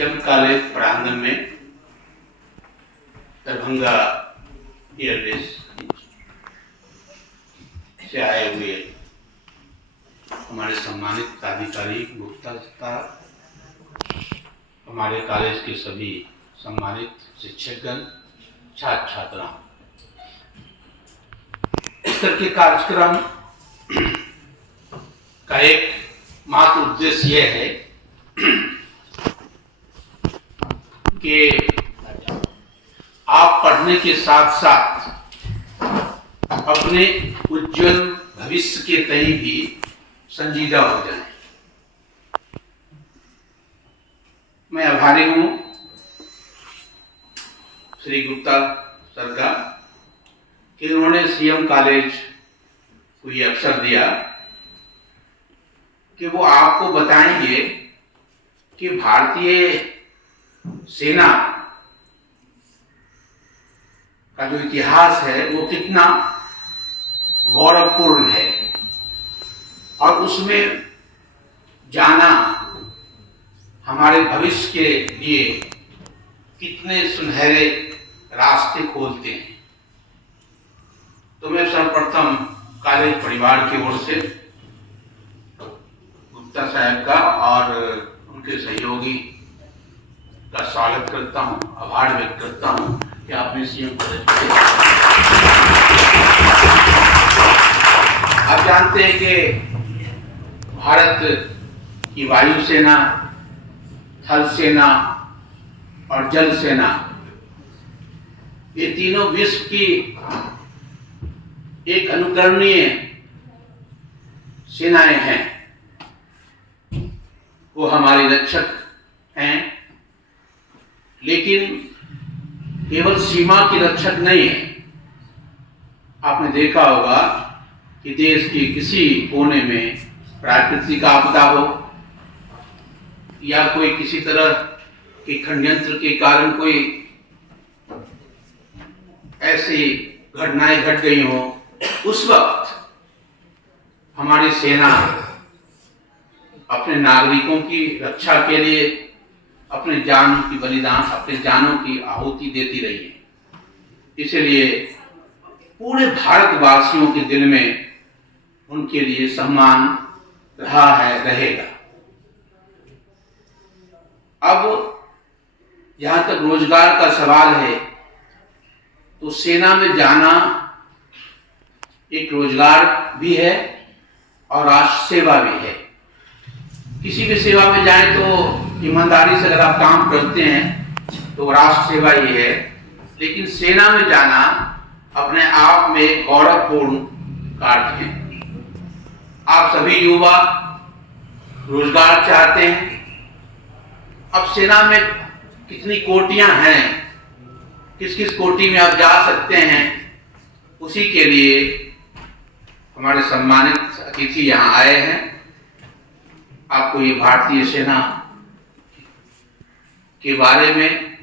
CM college प्रांगण में Darbhanga airbase से आए हुए हमारे सम्मानित अधिकारी गुप्ता साहब, हमारे कॉलेज के सभी सम्मानित शिक्षकगण, छात्र छात्राओं, इस तरह के कार्यक्रम का एक मात्र उद्देश्य यह है कि आप पढ़ने के साथ साथ अपने उज्जवल भविष्य के तय भी संजीदा हो जाएं। मैं आभारी हूं श्री गुप्ता सर का कि उन्होंने सीएम कॉलेज को ये अवसर दिया कि वो आपको बताएंगे कि भारतीय सेना का जो इतिहास है वो कितना गौरवपूर्ण है और उसमें जाना हमारे भविष्य के लिए कितने सुनहरे रास्ते खोलते हैं। तो मैं सर्वप्रथम कॉलेज परिवार की ओर से गुप्ता साहब का और उनके सहयोगी का स्वागत करता हूं, आभार व्यक्त करता हूं कि आपने सीएम कॉलेज में। आप जानते हैं कि भारत की वायुसेना, थल सेना और जल सेना, ये तीनों विश्व की एक अनुकरणीय सेनाएं हैं। वो हमारे रक्षक हैं, लेकिन केवल सीमा की रक्षक नहीं है। आपने देखा होगा कि देश के किसी कोने में प्राकृतिक आपदा हो या कोई किसी तरह के षड्यंत्र के कारण कोई ऐसी घटनाएं घट गई हो, उस वक्त हमारी सेना अपने नागरिकों की रक्षा के लिए अपने जान की बलिदान, अपने जानों की आहुति देती रही है। इसलिए पूरे भारतवासियों के दिल में उनके लिए सम्मान रहा है, रहेगा। अब जहां तक रोजगार का सवाल है, तो सेना में जाना एक रोजगार भी है और राष्ट्र सेवा भी है। किसी भी सेवा में जाएं तो ईमानदारी से अगर आप काम करते हैं तो राष्ट्र सेवा ही है, लेकिन सेना में जाना अपने आप में गौरवपूर्ण कार्य है। आप सभी युवा रोजगार चाहते हैं। अब सेना में कितनी कोटियां हैं, किस किस कोटि में आप जा सकते हैं, उसी के लिए हमारे सम्मानित अतिथि यहाँ आए हैं। आपको ये भारतीय सेना के बारे में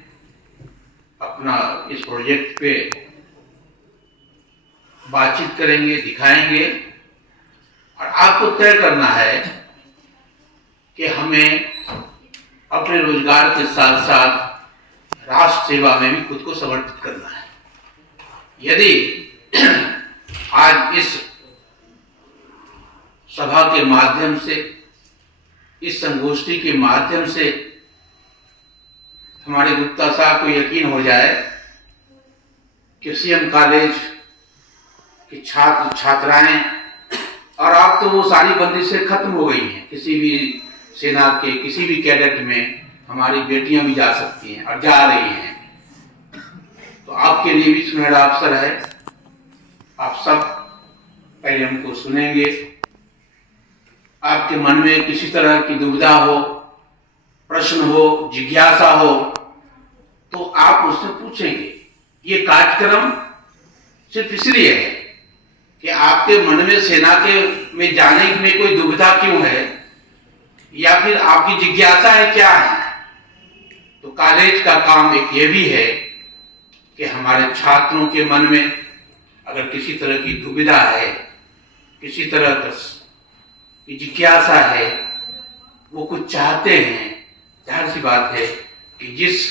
अपना इस प्रोजेक्ट पे बातचीत करेंगे, दिखाएंगे और आपको तय करना है कि हमें अपने रोजगार के साथ साथ राष्ट्र सेवा में भी खुद को समर्पित करना है। यदि आज इस सभा के माध्यम से, इस संगोष्ठी के माध्यम से हमारे गुप्ता साहब को यकीन हो जाए कि सीएम कॉलेज के छात्र छात्राएं, और अब तो वो सारी बंदिशें खत्म हो गई हैं। किसी भी सेना के किसी भी कैडेट में हमारी बेटियां भी जा सकती हैं और जा रही हैं। तो आपके लिए भी सुनहरा अवसर है। आप सब पहले हमको सुनेंगे। आपके मन में किसी तरह की दुविधा हो, प्रश्न हो, जिज्ञासा हो, तो आप उससे पूछेंगे। ये कार्यक्रम सिर्फ इसलिए है कि आपके मन में सेना के में जाने में कोई दुविधा क्यों है, या फिर आपकी जिज्ञासा है क्या है। तो कॉलेज का काम एक ये भी है कि हमारे छात्रों के मन में अगर किसी तरह की दुविधा है, किसी तरह की जिज्ञासा है, वो कुछ चाहते हैं, जाहिर सी बात है कि जिस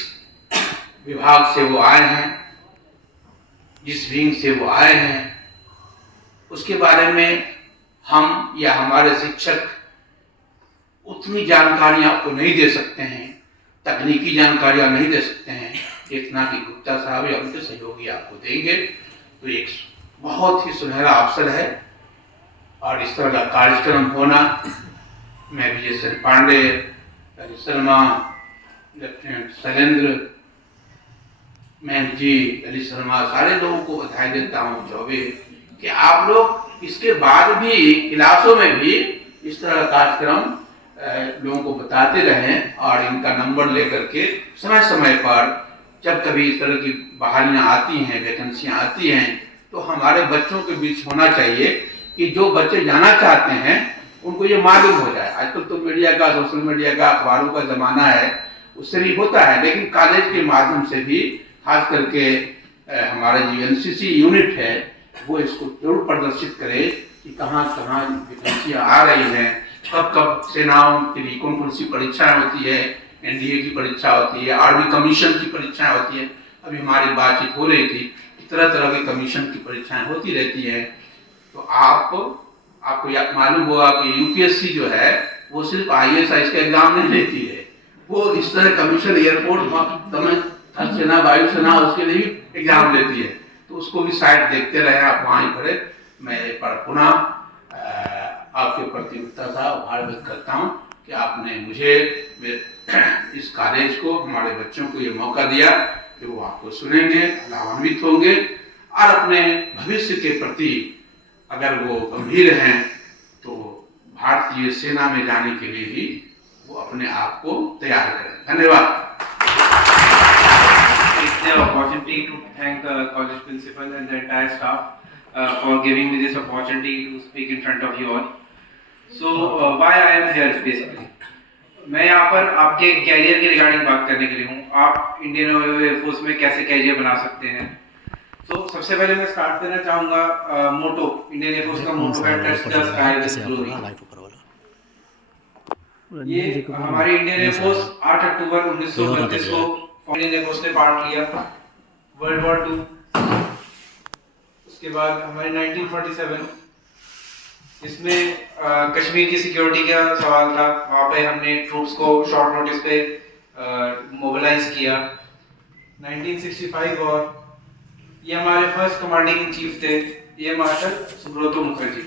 विभाग से वो आए हैं, जिस विंग से वो आए हैं, उसके बारे में हम या हमारे शिक्षक उतनी जानकारियां आपको नहीं दे सकते हैं, तकनीकी जानकारियां नहीं दे सकते हैं जितना कि गुप्ता साहब या उनके सहयोगी आपको देंगे। तो एक बहुत ही सुनहरा अवसर है और इस तरह का कार्यक्रम होना, मैं Vijay sir Pandey, Rajesh Sharma, lieutenant Shailendra ma'am ji, Ali Sharma, सारे लोगों को बधाई देता हूँ चौबे कि आप लोग इसके बाद भी क्लासों में भी इस तरह का कार्यक्रम लोगों को बताते रहें और इनका नंबर लेकर के समय समय पर जब कभी इस तरह की बहालियाँ आती हैं, वैकेंसियाँ आती हैं, तो हमारे बच्चों के बीच होना चाहिए कि जो बच्चे जाना चाहते हैं उनको ये मालूम हो जाए। आजकल तो मीडिया का, सोशल मीडिया का, अखबारों का ज़माना है, उससे भी होता है, लेकिन कॉलेज के माध्यम से भी खास करके हमारा जो एनसीसी यूनिट है वो इसको जरूर प्रदर्शित करे कि कहाँ कहाँ वैकेंसियाँ आ रही हैं, कब कब सेनाओं के लिए कौन कौन सी परीक्षाएं होती है, एनडीए की परीक्षा होती है, आर्मी कमीशन की परीक्षाएं होती है। अभी हमारी बातचीत हो रही थी, तरह तरह की कमीशन की परीक्षाएं होती रहती हैं। तो आपको यह मालूम होगा कि यूपीएससी जो है वो सिर्फ IAS का एग्जाम नहीं लेती है, वो इस तरह कमीशन एयरपोर्ट सेना, वायुसेना, उसके लिए भी एग्जाम लेती है। तो उसको भी साइट देखते रहे आप, वहाँ पर मैं एक बार पुनः आपके प्रति गुप्ता साहब आभार व्यक्त करता हूँ कि आपने मुझे इस कॉलेज को, हमारे बच्चों को ये मौका दिया कि वो आपको सुनेंगे, लाभान्वित होंगे और अपने भविष्य के प्रति अगर वो गंभीर हैं तो भारतीय सेना में जाने के लिए भी वो अपने आप को तैयार करें। धन्यवाद। It's the opportunity to thank the college principal and the entire staff for giving me this opportunity to speak in front of you all. So why I am here basically? मैं यहाँ पर आपके कैरियर के regarding बात करने के लिए हूँ। आप इंडियन एयरफोर्स में कैसे कैरियर बना सकते हैं। तो सबसे पहले मैं स्टार्ट करना चाहूँगा मोटो, इंडियन एयरफोर्स का मोटो है touch the sky with glory. ये हमारी इंडियन एयरफोर्स 8 अक्टूबर 1932 को इंडियन एयरफोर्स ने पार्ट लिया वर्ल्ड वॉर 2। उसके बाद हमारी 1947 इसमें कश्मीर की सिक्योरिटी का सवाल था, वहाँ पे हमने ट्रूप्स को शॉर्ट नोटिस पे मोबिलाइज किया। 1965 और ये हमारे फर्स्ट कमांडिंग इन चीफ थे, ये मार्शल सुब्रतो मुखर्जी।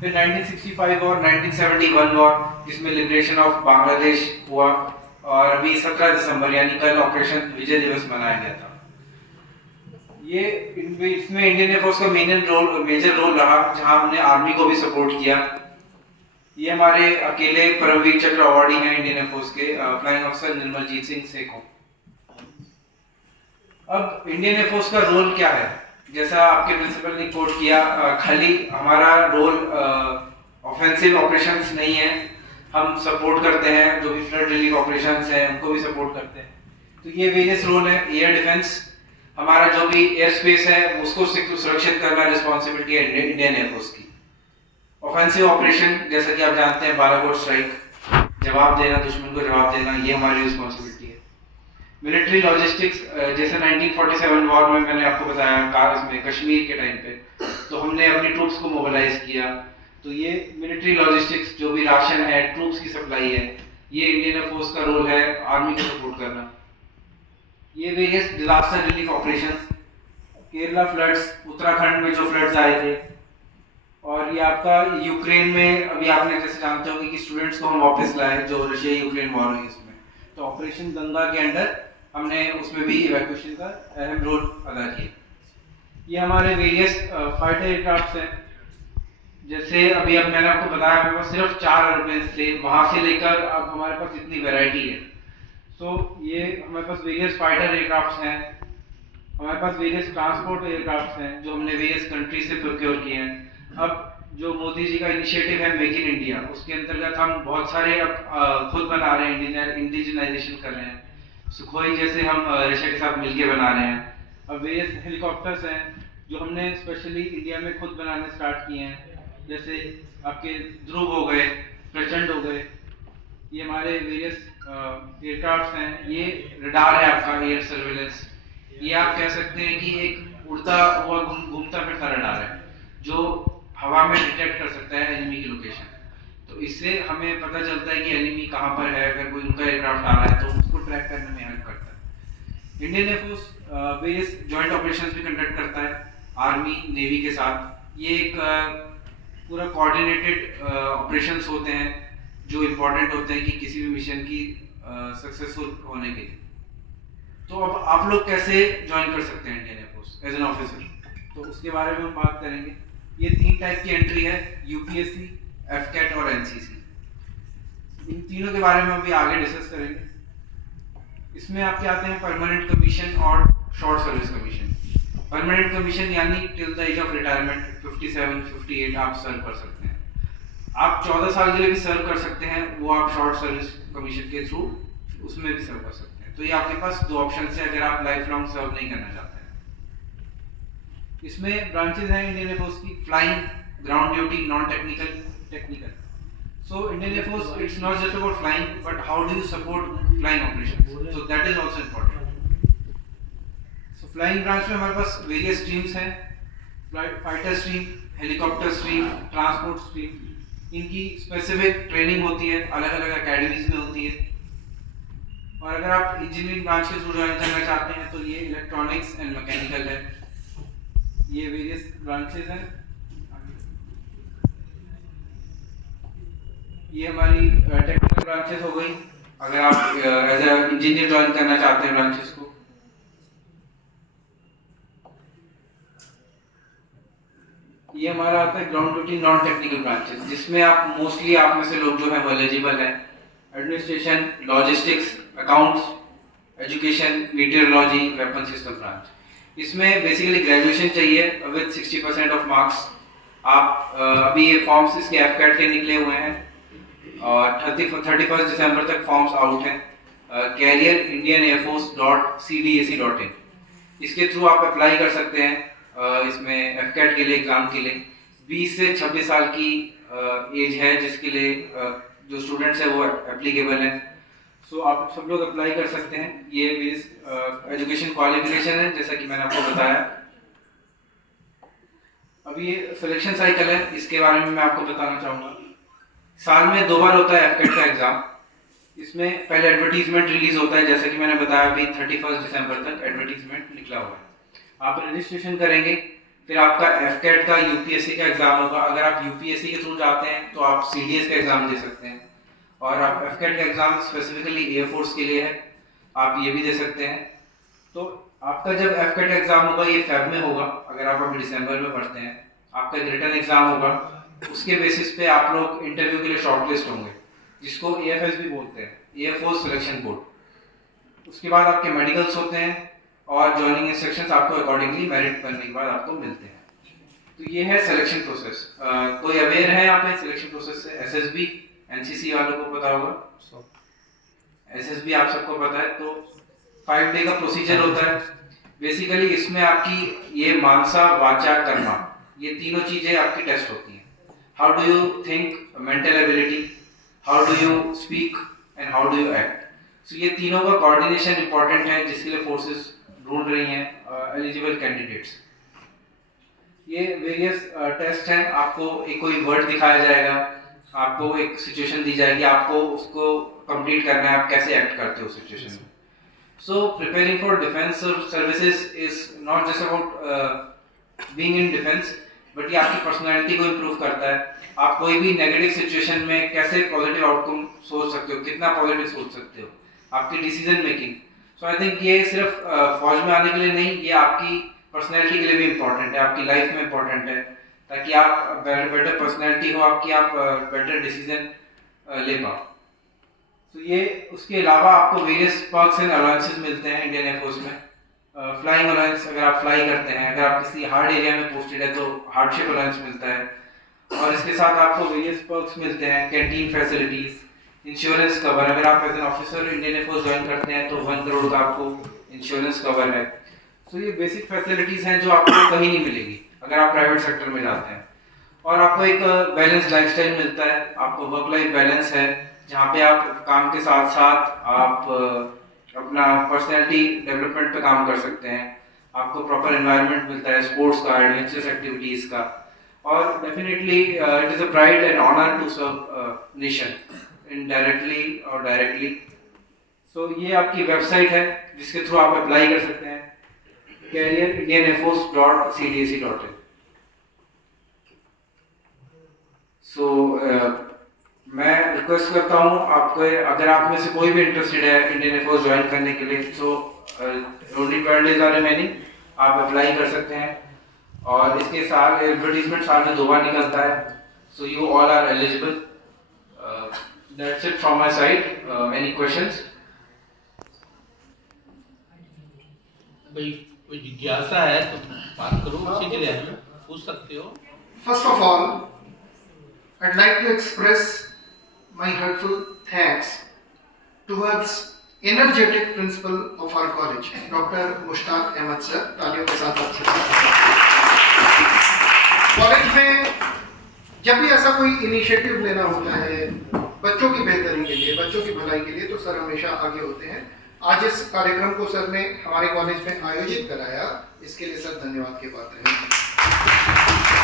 फिर 1965 और 1971 वॉर, जिसमें लिबरेशन ऑफ बांग्लादेश हुआ और अभी 17 दिसंबर यानी कल ऑपरेशन विजय दिवस मनाया गया था। ये इसमें इंडियन एयरफोर्स का मेजर रोल रहा, जहां हमने आर्मी को भी सपोर्ट किया। ये हमारे अकेले परमवीर चक्र अवार्डी हैं इंडियन एयरफोर्स के, फ्लाइंग ऑफिसर निर्मलजीत सिंह सेखों। अब इंडियन एयरफोर्स का रोल क्या है, जैसा आपके प्रिंसिपल ने कोट किया, खाली हमारा रोल ऑफेंसिव ऑपरेशंस नहीं है, हम सपोर्ट करते हैं जो भी फ्लड रिलीफ ऑपरेशंस हैं उनको भी सपोर्ट करते हैं। तो ये वेरियस रोल है। एयर डिफेंस, हमारा जो भी एयर स्पेस है उसको सुरक्षित करना रिस्पॉन्सिबिलिटी है इंडियन एयरफोर्स की। ऑफेंसिव ऑपरेशन, जैसा कि आप जानते हैं, बालाकोट स्ट्राइक, जवाब देना, दुश्मन को जवाब देना, ये हमारी रिस्पॉन्सिबिलिटी है। मिलिट्री लॉजिस्टिक्स, जैसे 1947 वॉर में मैंने आपको बताया कागज में कश्मीर के टाइम पे, तो हमने अपनी ट्रूप्स को मोबिलाइज किया। तो ये मिलिट्री लॉजिस्टिक्स, जो भी राशन है, ट्रूप्स की सप्लाई है, ये इंडियन एयरफोर्स का रोल है, आर्मी को सपोर्ट करना। ये various disaster relief operations, Kerala floods, Uttarakhand में जो फ्लड्स आए थे, और ये आपका यूक्रेन में अभी आपने जैसे जानते होंगे कि स्टूडेंट्स को हम वापस लाए जो रशिया यूक्रेन वॉर हुई इसमें, तो ऑपरेशन गंगा के अंडर हमने उसमें भी इवैक्यूएशन का अहम रोल अदा किया। ये हमारे वेरियस फाइटर एयरक्राफ्ट हैं, जैसे अभी अब मैंने आपको बताया हमारे पास सिर्फ 4 एयरप्लेन थे, वहां से लेकर अब हमारे पास इतनी वैरायटी है। सो ये हमारे पास वेरियस फाइटर एयरक्राफ्ट हैं, हमारे पास वेरियस ट्रांसपोर्ट एयरक्राफ्ट हैं जो हमने वेरियस कंट्री से प्रोक्योर किए हैं। अब जो मोदी जी का इनिशिएटिव है मेक इन इंडिया, उसके अंतर्गत हम बहुत सारे अब खुद बना रहे हैं, इंडिजिनाइजेशन कर रहे हैं। सुखोई जैसे हम रशिया के साथ मिलके बना रहे हैं। अब वेरियस हेलीकॉप्टर्स हैं जो हमने स्पेशली इंडिया में खुद बनाने स्टार्ट किए हैं, जैसे आपके ध्रुव हो गए, प्रचंड हो गए, ये हमारे वेरियस एयरक्राफ्ट हैं, ये रडार है आपका एयर सर्वेलेंस। ये आप कह सकते हैं कि एक उड़ता हुआ घूमता फिरता रडार है जो हवा में डिटेक्ट कर सकता है एनिमी की लोकेशन। तो इससे हमें पता चलता है कि एनिमी कहाँ पर है, अगर कोई उनका एयरक्राफ्ट आ रहा है तो उसको ट्रैक करने में हेल्प करता है। Indian air force various joint operations भी कंडक्ट करता है आर्मी नेवी के साथ। ये एक पूरा कोऑर्डिनेटेड ऑपरेशंस होते हैं जो इम्पोर्टेंट होते हैं कि किसी भी मिशन की सक्सेसफुल होने के लिए। तो अब आप लोग कैसे ज्वाइन कर सकते हैं Indian air force as an officer, तो उसके बारे में हम बात करेंगे। ये 3 टाइप की एंट्री है, यूपीएससी, एफकेट और एनसीसी। इन तीनों के बारे में अभी आगे डिस्कस करेंगे। इसमें आपके आते हैं परमानेंट कमीशन और short service commission. Permanent commission यानी till the age of retirement 57, 58 आप सर्व कर सकते हैं। आप 14 साल के लिए भी सर्व कर सकते हैं, वो आप शॉर्ट सर्विस कमीशन के थ्रू उसमें भी सर्व कर सकते हैं। तो ये आपके पास 2 ऑप्शन है अगर आप लाइफ लॉन्ग सर्व नहीं करना चाहते हैं। इसमें ब्रांचेज हैं इंडियन एयरफोर्स की, flying, ground duty, non technical, technical. So Indian Air Force, it's not just about flying, but how do you support flying operations? So that is also important. So flying branch में हमारे पास various streams हैं, fighter stream, helicopter stream, transport stream. इनकी specific training होती है, अलग-अलग academies में होती है। और अगर आप engineering branch के थ्रू ज्वाइन करना चाहते हैं तो ये electronics and mechanical है। ये various branches हैं। ये हमारी टेक्निकल ब्रांचेस हो गई, अगर आप एज ए इंजीनियर ज्वाइन करना चाहते हैं ब्रांचेस को। ये हमारा आता है ground duty non technical branches, जिसमें आप मोस्टली आप में से लोग जो है वो एलिजिबल हैं। Administration, logistics, accounts, education, meteorology, weapon system branch. इसमें बेसिकली ग्रेजुएशन चाहिए विद 60% ऑफ मार्क्स। आप अभी ये फॉर्म्स इसके एफकेट के निकले हुए हैं और 31 दिसंबर तक फॉर्म्स आउट हैं। careerindianairforce.cdac.in, इसके थ्रू आप अप्लाई कर सकते हैं इसमें एफकेट के लिए, एग्जाम के लिए। 20 से 26 साल की एज है जिसके लिए जो स्टूडेंट्स है वो एप्लीकेबल है। सो आप सब लोग अप्लाई कर सकते हैं। ये एजुकेशन क्वालिफिकेशन है जैसा कि मैंने आपको बताया। अब ये सिलेक्शन साइकिल है, इसके बारे में मैं आपको बताना चाहूँगा। साल में 2 बार होता है एफकेट का एग्जाम। इसमें पहले एडवर्टीजमेंट रिलीज होता है, जैसे कि मैंने बताया अभी 31 दिसंबर तक एडवर्टीजमेंट निकला हुआ है। आप रजिस्ट्रेशन करेंगे, फिर आपका एफकेट का यूपीएससी का एग्जाम होगा। अगर आप यूपीएससी के थ्रू जाते हैं तो आप सीडीएस का एग्जाम दे सकते हैं, और आप एफकेट का एग्जाम स्पेसिफिकली एयरफोर्स के लिए है, आप ये भी दे सकते हैं। तो आपका जब एफकेट एग्जाम होगा ये फेब में होगा, अगर आप अभी दिसंबर में पढ़ते हैं। आपका एक रिटन एग्जाम होगा, उसके बेसिस पे आप लोग इंटरव्यू के लिए शॉर्टलिस्ट होंगे, जिसको एएफएस भी बोलते हैं, एयरफोर्स सिलेक्शन बोर्ड। उसके बाद आपके मेडिकल्स होते हैं और ज्वाइनिंग इंस्ट्रक्शंस आपको अकॉर्डिंगली मेरिट करने के बाद आपको मिलते हैं। तो ये है सिलेक्शन प्रोसेस। कोई अवेयर है यहाँ पे सिलेक्शन प्रोसेस से? एसएसबी, एनसीसी वालों को पता होगा, एसएसबी आप सबको पता है। तो 5 डे का प्रोसीजर होता है। बेसिकली इसमें आपकी ये मानसा, वाचा, कर्मा, ये तीनों चीजें आपकी टेस्ट होती हैं। How do you think, mental ability, how do you speak and how do you act. So ये तीनों का कोऑर्डिनेशन इंपॉर्टेंट है, जिसके लिए फोर्सेस ढूंढ रही हैं एलिजिबल कैंडिडेट्स। ये वेरियस टेस्ट हैं। आपको एक कोई वर्ड दिखाया जाएगा, आपको एक सिचुएशन दी जाएगी, आपको उसको कंप्लीट करना है, आप कैसे एक्ट करते हो सिचुएशन में। So preparing for defence services is not just about being in defence, but ये आपकी पर्सनालिटी को इम्प्रूव करता है। आप कोई भी नेगेटिव सिचुएशन में कैसे पॉजिटिव आउटकम सोच सकते हो, कितना पॉजिटिव सोच सकते हो, आपकी decision making. So I think ये सिर्फ फौज में आने के लिए नहीं, ये आपकी पर्सनैलिटी के लिए भी इम्पोर्टेंट है, आपकी लाइफ में इम्पोर्टेंट है, ताकि आप बेटर पर्सनैलिटी हो आपकी, आप बेटर डिसीजन ले पाओ। तो ये उसके अलावा आपको वेरियस पर्क्स एंड अलाउंसेस मिलते हैं इंडियन एयरफोर्स में। फ्लाइंग अलाउंस, अगर आप फ्लाई करते हैं, अगर आप किसी हार्ड एरिया में पोस्टेड है तो हार्डशिप अलाउंस मिलता है। और इसके साथ आपको वेरियस पर्क्स मिलते हैं, कैंटीन फैसिलिटीज, इंश्योरेंस कवर। अगर आप as an officer Indian air force join करते हैं तो 1 करोड़ का आपको इंश्योरेंस कवर है। तो ये बेसिक फैसिलिटीज हैं जो आपको कहीं नहीं मिलेगी अगर आप प्राइवेट सेक्टर में जाते हैं। और आपको एक बैलेंस लाइफस्टाइल मिलता है, आपको वर्क लाइफ बैलेंस है, जहाँ पे आप काम के साथ साथ आप अपना पर्सनैलिटी डेवलपमेंट पे काम कर सकते हैं। आपको प्रॉपर एनवायरनमेंट मिलता है स्पोर्ट्स का, एडवेंचरस एक्टिविटीज़ का, और definitely it is a pride and honour to serve nation indirectly और डायरेक्टली। सो ये आपकी वेबसाइट है जिसके थ्रू आप अप्लाई कर सकते हैं, careerindianairforce.cdse.in। सो मैं रिक्वेस्ट करता हूँ आपको, अगर आप में से कोई भी इंटरेस्टेड है इंडियन एयरफोर्स ज्वाइन करने के लिए, so only 12 days are remaining, आप अप्लाई कर सकते हैं। और इसके साथ एडवर्टीजमेंट साल में 2 बार निकलता है, so you all are eligible. That's it from my side. Any questions? भाई कोई जिज्ञासा है तो बात करो, उसी के लिए हमें पूछ सकते हो। First of all, I'd like to express my heartful thanks towards energetic principal of our college, Dr. Mushtaq Ahmed sir। तालियों के साथ आप सबका। कॉलेज में जब भी ऐसा कोई इनिशिएटिव लेना होता है बच्चों की बेहतरी के लिए, बच्चों की भलाई के लिए, तो सर हमेशा आगे होते हैं। आज इस कार्यक्रम को सर ने हमारे कॉलेज में आयोजित कराया, इसके लिए सर धन्यवाद के पात्र हैं।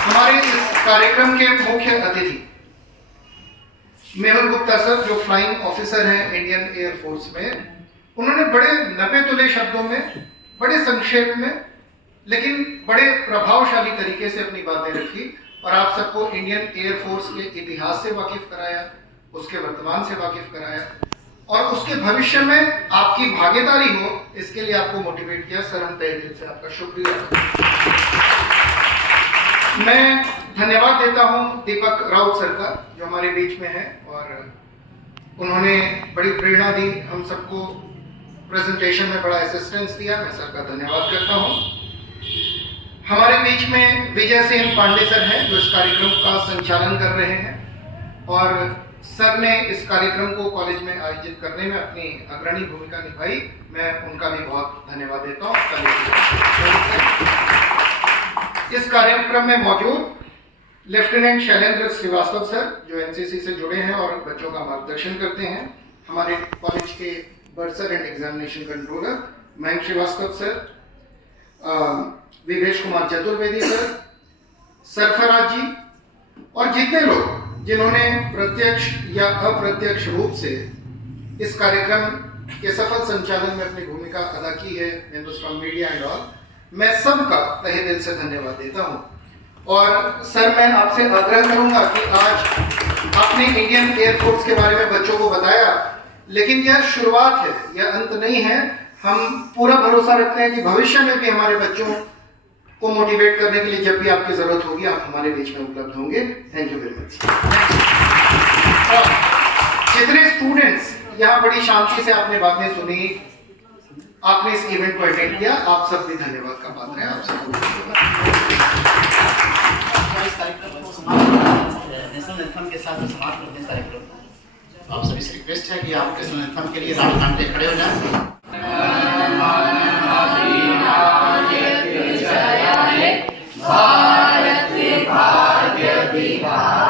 हमारे इस कार्यक्रम के मुख्य अतिथि मेहुल गुप्ता सर, जो फ्लाइंग ऑफिसर हैं इंडियन एयर फोर्स में, उन्होंने बड़े नपे तुले शब्दों में, बड़े संक्षेप में, लेकिन बड़े प्रभावशाली तरीके से अपनी बातें रखी और आप सबको इंडियन एयर फोर्स के इतिहास से वाकिफ कराया, उसके वर्तमान से वाकिफ कराया और उसके भविष्य में आपकी भागीदारी हो, इसके लिए आपको मोटिवेट किया। सर हम तहे दिल से आपका शुक्रिया। मैं धन्यवाद देता हूं दीपक राउत सर का, जो हमारे बीच में है और उन्होंने बड़ी प्रेरणा दी, हम सबको प्रेजेंटेशन में बड़ा असिस्टेंस दिया। मैं सर का धन्यवाद करता हूं। हमारे बीच में विजय सिंह पांडे सर हैं, जो इस कार्यक्रम का संचालन कर रहे हैं और सर ने इस कार्यक्रम को कॉलेज में आयोजित करने में अपनी अग्रणी भूमिका निभाई। मैं उनका भी बहुत धन्यवाद देता हूं। इस कार्यक्रम में मौजूद लेफ्टिनेंट शैलेंद्र श्रीवास्तव सर, जो एनसीसी से जुड़े हैं और बच्चों का मार्गदर्शन करते हैं, हमारे कॉलेज के bursar and examination controller Mayank Srivastava sir, Vivesh Kumar Chaturvedi sir, Sarfaraz ji और जितने लोग जिन्होंने प्रत्यक्ष या अप्रत्यक्ष रूप से इस कार्यक्रम के सफल संचालन में अपनी भूमिका अदा की है, members from media and all, मैं सबका तहे दिल से धन्यवाद देता हूं। और सर मैं आपसे आग्रह करूंगा कि आज आपने इंडियन एयरफोर्स के बारे में बच्चों को बताया, लेकिन यह शुरुआत है, यह अंत नहीं है। हम पूरा भरोसा रखते हैं कि भविष्य में भी हमारे बच्चों को मोटिवेट करने के लिए जब भी आपकी जरूरत होगी आप हमारे बीच में उपलब्ध होंगे। Thank you very much. जितने स्टूडेंट्स यहाँ बड़ी शांति से आपने बातें सुनी, आपने इस इवेंट को अटेंड किया, आप सब भी धन्यवाद का पात्र हैं। आप सबको नेशनल एंथम के साथ समाप्त करते हैं कार्यक्रम। आप सभी से रिक्वेस्ट है कि आप नेशनल एंथम के लिए राष्ट्र गान पे खड़े हो जाएं। भारत भाग्य विधाता।